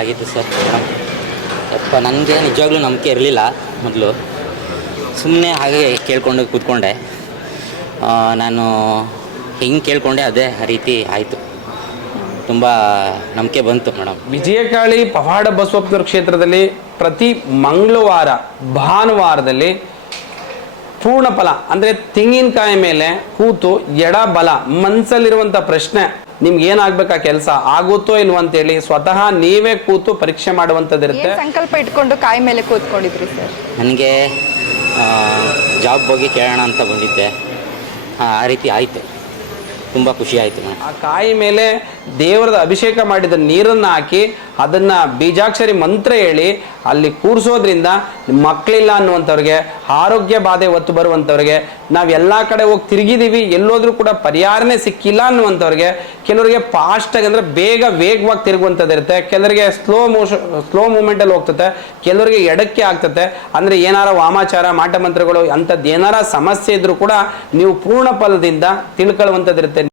ಆಗಿತ್ತು ಸರ್. ಯಪ್ಪ ನನಗೆ ನಿಜವಾಗ್ಲೂ ನಂಬಿಕೆ ಇರಲಿಲ್ಲ ಮೊದಲು. ಸುಮ್ಮನೆ ಹಾಗೆ ಕೇಳ್ಕೊಂಡು ಕೂತ್ಕೊಂಡೆ. ನಾನು ಹೆಂಗೆ ಕೇಳ್ಕೊಂಡೆ ಅದೇ ರೀತಿ ಆಯಿತು. ತುಂಬ ನಂಬಿಕೆ ಬಂತು ಮೇಡಮ್ ವಿಜಯಕಾಳಿ ಪವಾಡ ಬಸವಪ್ಪನವ್ರ ಕ್ಷೇತ್ರದಲ್ಲಿ ಪ್ರತಿ ಮಂಗಳವಾರ, ಭಾನುವಾರದಲ್ಲಿ ಪೂರ್ಣ ಫಲ ಅಂದರೆ ತೆಂಗಿನಕಾಯಿ ಮೇಲೆ ಕೂತು ಎಡ ಬಲ ಮನಸ್ಸಲ್ಲಿರುವಂಥ ಪ್ರಶ್ನೆ ನಿಮ್ಗೆ ಏನಾಗ್ಬೇಕು ಆ ಕೆಲಸ? ಆಗುತ್ತೋ ಇಲ್ವೋ ಅಂತೇಳಿ ಸ್ವತಃ ನೀವೇ ಕೂತು ಪರೀಕ್ಷೆ ಮಾಡುವಂಥದ್ದಿರುತ್ತೆ. ಇರುತ್ತೆ ಸಂಕಲ್ಪ ಇಟ್ಕೊಂಡು ಕಾಯಿ ಮೇಲೆ ಕೂತ್ಕೊಂಡಿದ್ರಿ ಸರ್? ನನಗೆ ಜಾಬ್ ಬಗ್ಗೆ ಕೇಳೋಣ ಅಂತ ಬಂದಿದ್ದೆ. ಆ, ಆ ರೀತಿ ಆಯಿತು. ತುಂಬ ಖುಷಿ ಆಯಿತು ಆ ಕಾಯಿ ಮೇಲೆ ದೇವರದ ಅಭಿಷೇಕ ಮಾಡಿದ ನೀರನ್ನು ಹಾಕಿ ಅದನ್ನು ಬೀಜಾಕ್ಷರಿ ಮಂತ್ರ ಹೇಳಿ ಅಲ್ಲಿ ಕೂರಿಸೋದ್ರಿಂದ ಮಕ್ಕಳಿಲ್ಲ ಅನ್ನುವಂಥವ್ರಿಗೆ, ಆರೋಗ್ಯ ಬಾಧೆ ಒತ್ತು ಬರುವಂಥವ್ರಿಗೆ, ನಾವು ಎಲ್ಲ ಕಡೆ ಹೋಗಿ ತಿರುಗಿದೀವಿ, ಎಲ್ಲೋದ್ರೂ ಕೂಡ ಪರಿಹಾರನೇ ಸಿಕ್ಕಿಲ್ಲ ಅನ್ನುವಂಥವ್ರಿಗೆ ಕೆಲವರಿಗೆ ಫಾಸ್ಟಾಗಿ ಅಂದರೆ ಬೇಗ ವೇಗವಾಗಿ ತಿರುಗುವಂಥದ್ದು ಇರುತ್ತೆ. ಕೆಲವರಿಗೆ ಸ್ಲೋ ಮೋಷನ್ ಸ್ಲೋ ಮೂಮೆಂಟಲ್ಲಿ ಹೋಗ್ತದೆ ಕೆಲವರಿಗೆ ಎಡಕ್ಕೆ ಆಗ್ತದೆ ಅಂದರೆ ಏನಾರ ವಾಮಾಚಾರ ಮಾಟ ಮಂತ್ರಗಳು ಅಂಥದ್ದು ಏನಾರ ಸಮಸ್ಯೆ ಇದ್ರೂ ಕೂಡ ನೀವು ಪೂರ್ಣ ಫಲದಿಂದ ತಿಳ್ಕೊಳ್ಳುವಂಥದ್ದಿರುತ್ತೆ